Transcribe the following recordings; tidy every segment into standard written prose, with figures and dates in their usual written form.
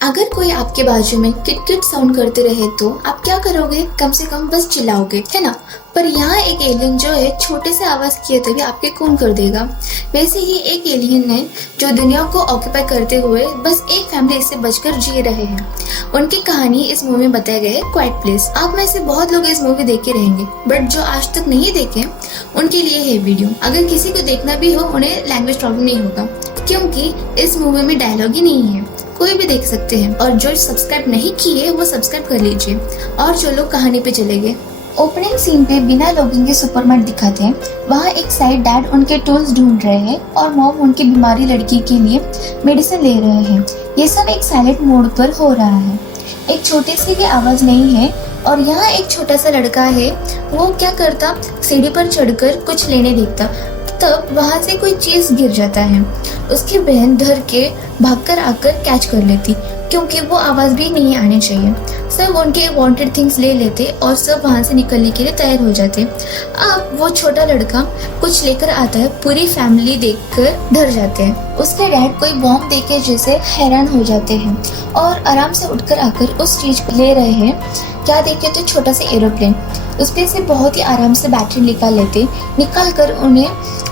अगर कोई आपके बाजू में किट किट साउंड करते रहे तो आप क्या करोगे? कम से कम बस चिल्लाओगे, है ना? पर यहाँ एक एलियन जो है छोटे से आवाज किए तभी आपके खून कर देगा। वैसे ही एक एलियन है जो दुनिया को ऑक्यूपाई करते हुए बस एक फैमिली इससे बचकर जी रहे हैं। उनकी कहानी इस मूवी में बताई गई है, क्वाइट प्लेस। आप में से बहुत लोग इस मूवी देखे रहेंगे, बट जो आज तक नहीं देखे उनके लिए है वीडियो। अगर किसी को देखना भी हो उन्हें लैंग्वेज प्रॉब्लम नहीं होगा, क्योंकि इस मूवी में डायलॉग ही नहीं है, कोई भी देख सकते हैं। और जो सब्सक्राइब नहीं किए वो सब्सक्राइब कर लीजिए। और जो लोग कहानी पे चले गए, ओपनिंग सीन पे बिना लॉगिंग के सुपरमार्केट दिखाते हैं। वहाँ एक साइड डैड उनके टूल्स ढूंढ रहे हैं और मॉम उनकी बीमारी लड़की के लिए मेडिसिन ले रहे हैं। ये सब एक साइलेंट मोड पर हो रहा है, एक छोटी सी भी आवाज नहीं है। और यहाँ एक छोटा सा लड़का है, वो क्या करता, सीढ़ी पर चढ़कर कुछ लेने देखता, तब वहाँ से कोई चीज गिर जाता है। उसकी बहन धर के भागकर आकर कैच कर लेती, क्योंकि वो आवाज भी नहीं आनी चाहिए। सब उनके वांटेड थिंग्स ले लेते और सब वहाँ से निकलने के लिए तैयार हो जाते। अब वो छोटा लड़का कुछ लेकर आता है, पूरी फैमिली देखकर डर जाते हैं। उसके डैड कोई बॉम्ब देखे जैसे हैरान हो जाते हैं और आराम से उठकर आकर उस चीज को ले रहे हैं। क्या देखे तो छोटा सा एरोप्लेन, उसपे से बहुत ही आराम से बैटरी निकाल कर उन्हें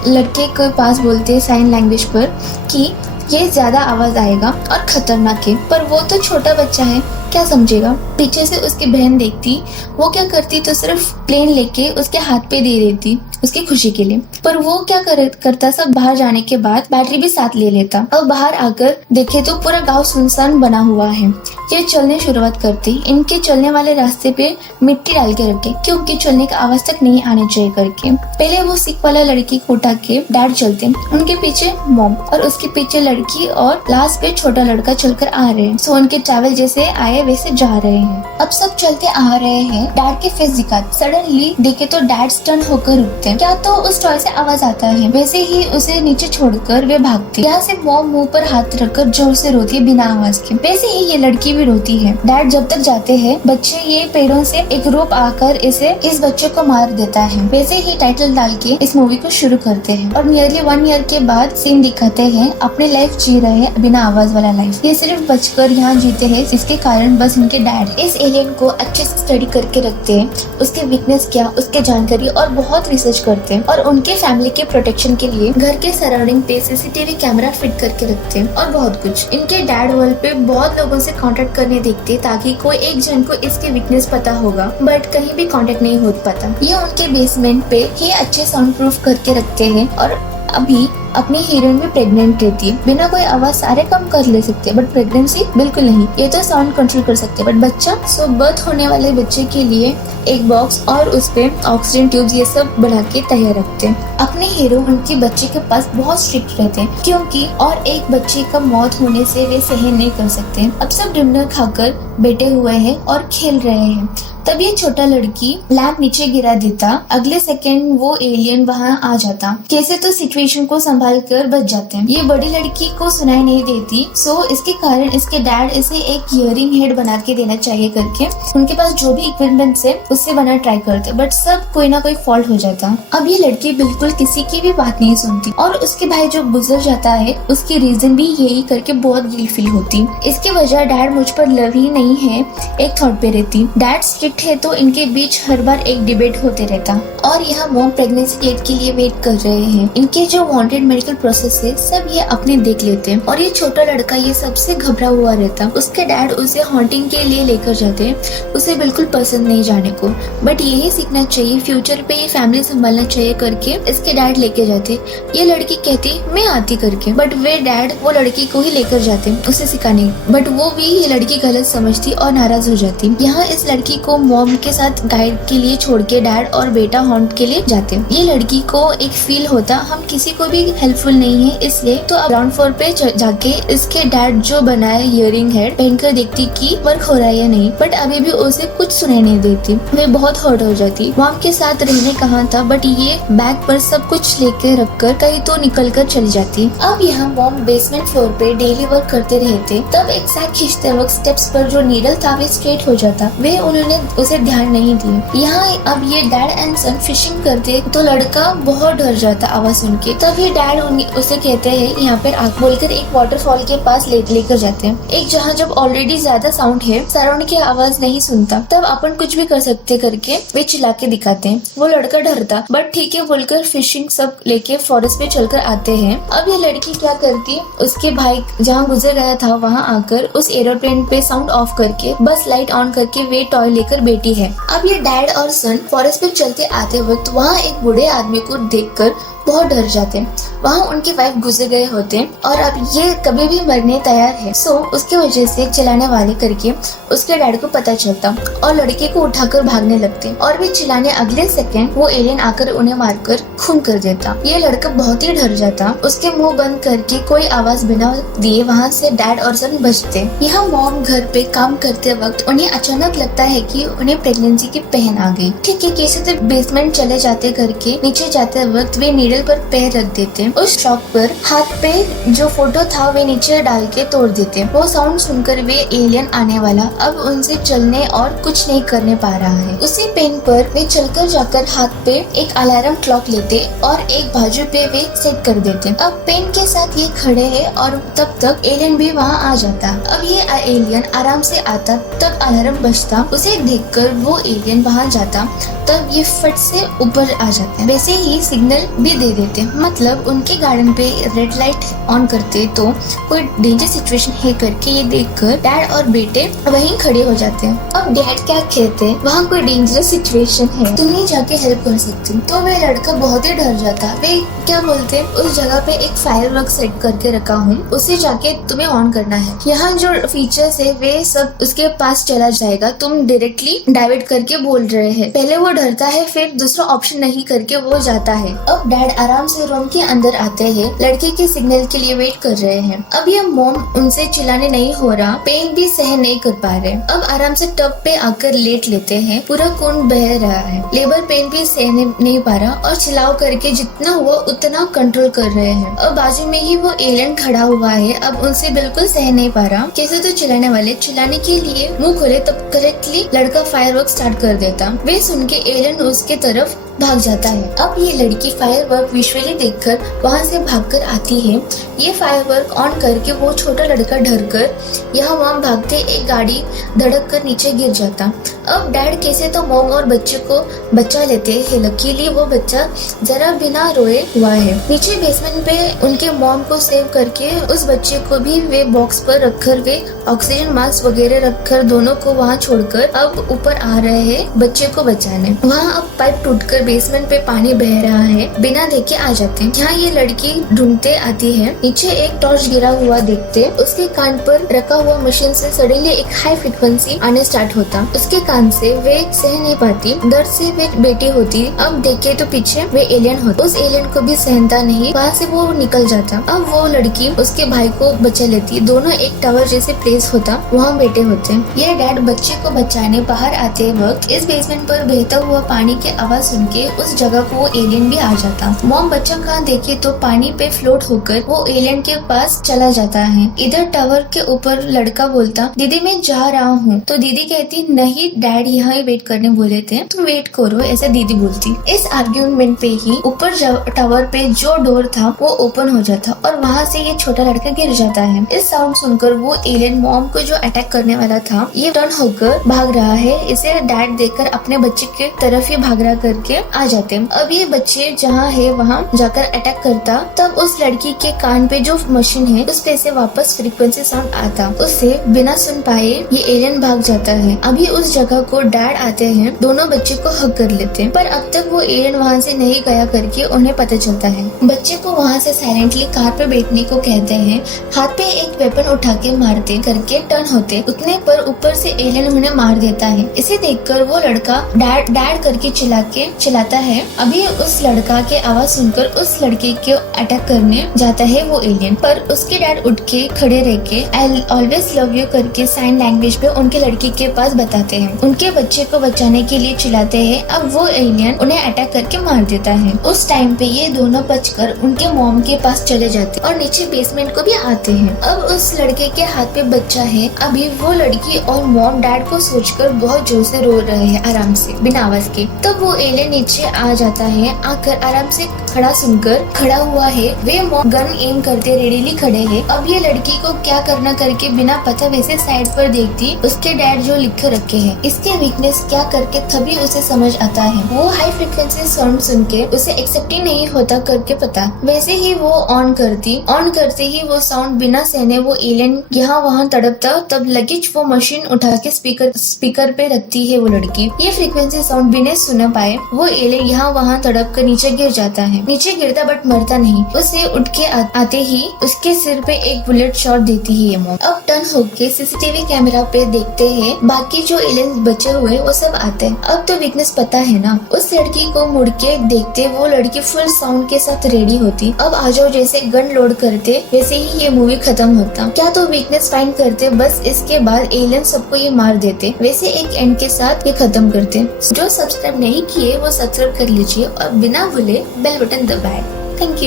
लड़के के पास बोलते साइन लैंग्वेज पर कि ये ज्यादा आवाज आएगा और खतरनाक है। पर वो तो छोटा बच्चा है, क्या समझेगा। पीछे से उसकी बहन देखती, वो क्या करती तो सिर्फ प्लेन लेके उसके हाथ पे दे देती उसकी खुशी के लिए। पर वो क्या करता, सब बाहर जाने के बाद बैटरी भी साथ ले लेता। अब बाहर आकर देखे तो पूरा गांव सुनसान बना हुआ है। ये चलने शुरुआत करती, इनके चलने वाले रास्ते पे मिट्टी डाल के रखे, क्योंकि चलने का आवाज तक नहीं आने चाहिए करके। पहले वो सिख वाला लड़की को उठा के डैड चलते, उनके पीछे मॉम और उसके पीछे लड़की और लास्ट पे छोटा लड़का चलकर आ रहे हैं। सो उनके ट्रैवल जैसे आए वैसे जा रहे हैं। अब सब चलते आ रहे हैं, डैड के फेस दिखा। सडनली देखे तो डैड स्टन होकर रुकते, क्या तो उस टॉय से आवाज आता है, वैसे ही उसे नीचे छोड़कर वे भागती। यहाँ से मॉम मुंह पर हाथ रखकर जोर से रोती है बिना आवाज के, वैसे ही ये लड़की भी रोती है। डैड जब तक जाते हैं, बच्चे ये पेड़ों से एक रोप आकर इस बच्चे को मार देता है। वैसे ही टाइटल डाल के इस मूवी को शुरू करते हैं और नियरली 1 ईयर के बाद सीन दिखाते हैं अपनी लाइफ जी रहे हैं बिना आवाज वाला लाइफ। ये सिर्फ बचकर यहाँ जीते हैं, जिसके कारण बस इनके डैड इस एलियन को अच्छे से स्टडी करके रखते हैं, उसके वीकनेस क्या, उसके जानकारी और बहुत रिसर्च करते हैं। और उनके फैमिली के प्रोटेक्शन के लिए घर के सराउंडिंग पे सीसीटीवी कैमरा फिट करके रखते हैं और बहुत कुछ। इनके डैड वर्ल्ड पे बहुत लोगों से कांटेक्ट करने देखते ताकि कोई एक जन को इसके वीकनेस पता होगा, बट कहीं भी कांटेक्ट नहीं हो पाता। ये उनके बेसमेंट पे ही अच्छे साउंड प्रूफ करके रखते हैं। और अभी अपनी हीरोइन भी प्रेग्नेंट रहती है, बिना कोई आवाज सारे काम कर ले सकते हैं, बट प्रेगनेंसी बिल्कुल नहीं। ये तो साउंड कंट्रोल कर सकते हैं, बट बच्चा, सो बर्थ होने वाले बच्चे के लिए एक बॉक्स और उस पे ऑक्सीजन ट्यूब्स ये सब बना के तैयार रखते हैं। अपने हीरो उनके बच्चे के पास बहुत स्ट्रिक्ट रहते हैं, क्योंकि और एक बच्चे का मौत होने से वे सहन नहीं कर सकते। अब सब डिनर खाकर बैठे हुए हैं और खेल रहे हैं, तब ये छोटा लड़की लैंप नीचे गिरा देता। अगले सेकंड वो एलियन वहां आ जाता। कैसे तो सिचुएशन को संभाल कर बच जाते हैं। ये बड़ी लड़की को सुनाई नहीं देती, सो इसके कारण इसके डैड इसे एक हियरिंग हेड बना के देना चाहिए करके उनके पास जो भी इक्विपमेंट है उससे बना ट्राई करते, बट सब कोई ना कोई फॉल्ट हो जाता। अब ये लड़की बिल्कुल किसी की भी बात नहीं सुनती और उसके भाई जो गुजर जाता है उसकी रीजन भी यही करके बहुत गिल्ट फील होती। इसकी वजह डैड मुझ पर लव ही नहीं है एक थॉट पे रहती। डैड स्ट्रिक्ट है तो इनके बीच हर बार एक डिबेट होते रहता। और यहाँ मॉम प्रेगनेंसी डेट के लिए वेट कर रहे हैं। इनके जो वांटेड मेडिकल प्रोसेस है सब ये अपने देख लेते हैं। और ये छोटा लड़का ये सबसे घबरा हुआ रहता। उसके डैड उसे हॉन्टिंग के लिए लेकर जाते, उसे बिल्कुल पसंद नहीं जाने को, बट यही सीखना चाहिए, फ्यूचर पे ये फैमिली संभालना चाहिए करके इसके डैड लेके जाते। ये लड़की कहती मैं आती करके, बट वे डैड वो लड़की को ही लेकर जाते उसे सिखाने, बट वो भी ये लड़की गलत समझती और नाराज हो जाती। यहाँ इस लड़की को मॉम के साथ गाइड के लिए छोड़ के डैड और बेटा हॉन्ट के लिए जाते। ये लड़की को एक फील होता हम किसी को भी हेल्पफुल नहीं है, इसलिए तो अब ग्राउंड फ्लोर पे जाके इसके डैड जो बनाया हियरिंग हेड पहनकर देखती कि वर्क हो रहा है या नहीं, बट अभी भी उसे कुछ सुनाई नहीं देती। वे बहुत हर्ट हो जाती। मॉम के साथ रहने कहा था, बट ये बैग पर सब कुछ लेके रखकर कहीं तो निकल कर चली जाती। अब यहाँ मॉम बेसमेंट फ्लोर पे डेली वर्क करते रहते, तब एक साथ खींचते वक्त स्टेप्स पर जो नीडल था वे स्ट्रेट हो जाता। वे उन्होंने उसे ध्यान नहीं दिए। यहाँ अब ये डैड एंड सन फिशिंग करते तो लड़का बहुत डर जाता आवाज सुन के। तब ये डैड डैड उसे कहते हैं यहाँ पर आग बोलकर एक वाटरफॉल के पास लेकर जाते हैं। एक जहाँ जब ऑलरेडी ज्यादा साउंड है, सराउंड की आवाज नहीं सुनता, तब अपन कुछ भी कर सकते करके वे चिल्ला के दिखाते हैं। वो लड़का डरता बट ठीक है बोलकर फिशिंग सब लेके फॉरेस्ट पे चलकर आते हैं। अब ये लड़की क्या करती, उसके भाई जहाँ गुजर गया था वहाँ आकर उस एरोप्लेन पे साउंड ऑफ करके बस लाइट ऑन करके वे टॉय लेकर बैठी है। अब ये डैड और सन फॉरेस्ट पे चलते आते वक्त वहाँ एक बूढ़े आदमी को देखकर बहुत डर जाते हैं। वहाँ उनकी वाइफ गुजर गए होते और अब ये कभी भी मरने तैयार है। सो उसके वजह से चिल्लाने वाले करके उसके डैड को पता चलता और लड़के को उठाकर भागने लगते और वे चिल्लाने अगले सेकंड वो एलियन आकर उन्हें मारकर खून कर देता। ये लड़का बहुत ही डर जाता। उसके मुंह बंद करके कोई आवाज बिना दिए वहाँ से डैड और सन बचते। यहाँ मॉम घर पे काम करते वक्त उन्हें अचानक लगता है कि उन्हें प्रेगनेंसी की पहन आ गई। ठीक है, कैसे तो बेसमेंट चले जाते करके नीचे जाते वक्त वे नीडल पर पैर रख देते। उस शॉक पर हाथ पे जो फोटो था वे नीचे डाल के तोड़ देते। वो साउंड सुनकर वे एलियन आने वाला अब उनसे चलने और कुछ नहीं करने पा रहा है। उसी पेन पर वे चलकर जाकर हाथ पे एक अलार्म क्लॉक लेते और एक बाजू पे वे सेट कर देते। अब पेन के साथ ये खड़े हैं और तब तक एलियन भी वहाँ आ जाता। अब ये एलियन आराम से आता, तब अलार्म बजता। उसे देखकर वो एलियन वहाँ जाता, तब ये फट से ऊपर आ जाते हैं। वैसे ही सिग्नल भी दे देते, मतलब उनके गार्डन पे रेड लाइट ऑन करते तो कोई डेंजर सिचुएशन है करके ये देखकर डैड और बेटे वहीं खड़े हो जाते हैं। अब डैड क्या कहते हैं, वहाँ कोई डेंजरस सिचुएशन है, तुम ही जाके हेल्प कर सकती हो। तो वे लड़का बहुत ही डर जाता। वे क्या बोलते, उस जगह पे एक फायरवर्क सेट करके रखा हूँ, उसे जाके तुम्हें ऑन करना है। यहाँ जो फीचर्स है वे सब उसके पास चला जाएगा, तुम डायरेक्टली डाइवर्ट करके बोल रहे हैं। पहले वो डरता है, फिर दूसरा ऑप्शन नहीं करके वो जाता है। अब डैड आराम से रूम के अंदर आते हैं, लड़के के सिग्नल के लिए वेट कर रहे हैं। अब ये मॉम उनसे चिल्लाने नहीं हो रहा, पेन भी सहन नहीं कर पा रहे। अब आराम से टब पे आकर लेट लेते हैं, पूरा खून बह रहा है। लेबर पेन भी सहने नहीं पा रहा और चिल्लाओ करके जितना हुआ उतना कंट्रोल कर रहे हैं। अब बाजू में ही वो एलियन खड़ा हुआ है, अब उनसे बिल्कुल सहन नहीं पा रहा। कैसे तो चिल्लाने वाले चिल्लाने के लिए मुंह खोले, तब करेक्टली लड़का फायरवर्क स्टार्ट कर देता। वे सुन के एलियन उसके तरफ भाग जाता है। अब ये लड़की फायरवर्क विजुअली देखकर वहाँ से भागकर आती है। ये फायरवर्क ऑन करके वो छोटा लड़का डरकर यहाँ वहाँ भागते एक गाड़ी धड़क कर नीचे गिर जाता। अब डैड कैसे तो मॉम और बच्चे को बचा लेते हैं। लकीली वो बच्चा जरा बिना रोए हुआ है। नीचे बेसमेंट पे उनके मॉम को सेव करके उस बच्चे को भी वे बॉक्स पर रखकर वे ऑक्सीजन मास्क वगैरह रखकर दोनों को वहाँ छोड़कर अब ऊपर आ रहे हैं बच्चे को बचाने। वहाँ अब पाइप टूटकर बेसमेंट पे पानी बह रहा है, बिना देखे आ जाते हैं। यहाँ ये लड़की ढूंढते आती है, नीचे एक टॉर्च गिरा हुआ देखते, उसके कान पर रखा हुआ मशीन से सडनली एक हाई फ्रिक्वेंसी आने स्टार्ट होता। उसके कान से वे सह नहीं पाती, दर्द से वे बेटी होती। अब देखे तो पीछे वे एलियन होता। उस एलियन को भी सहनता नहीं, वहाँ से वो निकल जाता। अब वो लड़की उसके भाई को बचा लेती। दोनों एक टावर जैसे प्लेस होता, वहाँ बैठे होते। ये डैड बच्चे को बचाने बाहर आते वक्त इस बेसमेंट पर बहता हुआ पानी की आवाज सुन के उस जगह को वो एलियन भी आ जाता। मॉम बच्चा कहाँ देखे तो पानी पे फ्लोट होकर वो एलियन के पास चला जाता है। इधर टावर के ऊपर लड़का बोलता, दीदी मैं जा रहा हूँ। तो दीदी कहती, नहीं डैड यहाँ ही वेट करने बोले थे, तुम वेट करो, ऐसे दीदी बोलती। इस आर्ग्यूमेंट पे ही ऊपर टावर पे जो डोर था वो ओपन हो जाता और वहाँ से ये छोटा लड़का गिर जाता है। इस साउंड सुनकर वो एलियन मॉम को जो अटैक करने वाला था ये टर्न होकर भाग रहा है। इसे डैड देखकर अपने बच्चे के तरफ ही भाग रहा करके आ जाते। अब ये बच्चे जहाँ है वहाँ जाकर अटैक करता, तब उस लड़की के कान पे जो मशीन है उस पे से वापस फ्रीक्वेंसी साउंड आता। उससे बिना सुन पाए ये एलियन भाग जाता है। अभी उस जगह को डैड आते हैं, दोनों बच्चे को हग कर लेते हैं, पर अब तक वो एलियन वहाँ से नहीं गया करके उन्हें पता चलता है। बच्चे को वहाँ से साइलेंटली कार पे बैठने को कहते हैं, हाथ पे एक वेपन उठा के मारते करके टर्न होते, उतने पर ऊपर से एलियन उन्हें मार देता है। इसे देखकर वो लड़का डैड डैड करके चिल्लाता है। अभी उस लड़का के आवाज सुनकर उस लड़के को अटैक करने जाता है वो एलियन, पर उसके डैड उठ के खड़े रह के आई ऑलवेज लव यू करके साइन लैंग्वेज पे उनके लड़की के पास बताते हैं। उनके बच्चे को बचाने के लिए चिल्लाते हैं। अब वो एलियन उन्हें अटैक करके मार देता है। उस टाइम पे ये दोनों बचकर उनके मॉम के पास चले जाते और नीचे बेसमेंट को भी आते हैं। अब उस लड़के के हाथ पे बच्चा है। अभी वो लड़की और मॉम डैड को सोचकर बहुत जोर से रो रहे हैं आराम से बिना आवाज के। तब वो एलियन नीचे आ जाता है, आकर आराम से खड़ा हुआ है। वे मॉम गन एम करते रेडीली खड़े हैं। अब ये लड़की को क्या करना करके बिना पता वैसे साइड पर देखती उसके डैड जो लिख रखे हैं, इसके वीकनेस क्या करके तभी उसे समझ आता है। वो हाई फ्रिक्वेंसी साउंड सुन के उसे एक्सेप्ट ही नहीं होता करके पता, वैसे ही वो ऑन करते ही वो साउंड बिना सहने वो एलियन यहाँ वहाँ तड़पता। तब लगेज वो मशीन उठा के स्पीकर पे रखती है। वो लड़की ये फ्रीक्वेंसी साउंड बिना सुन पाए वो एलियन यहाँ वहाँ तड़प कर नीचे गिर जाता है। नीचे गिरता बट मरता नहीं। उसे उठ के आते ही उसके सिर पे एक बुलेट शॉट देती है ये मॉम। अब टर्न होके सीसीटीवी कैमरा पे देखते हैं, बाकी जो एलियंस बचे हुए वो सब आते हैं। अब तो वीकनेस पता है ना। उस लड़की को मुड़ के देखते वो लड़की फुल साउंड के साथ रेडी होती। अब आ जाओ जैसे गन लोड करते वैसे ही ये मूवी खत्म होता। क्या तो वीकनेस फाइंड करते, बस इसके बाद एलियन सबको ये मार देते। वैसे एक एंड के साथ ये खत्म करते। जो सब्सक्राइब नहीं किए वो सब्सक्राइब कर लीजिए और बिना भूले बेल बटन दबाए। Thank you.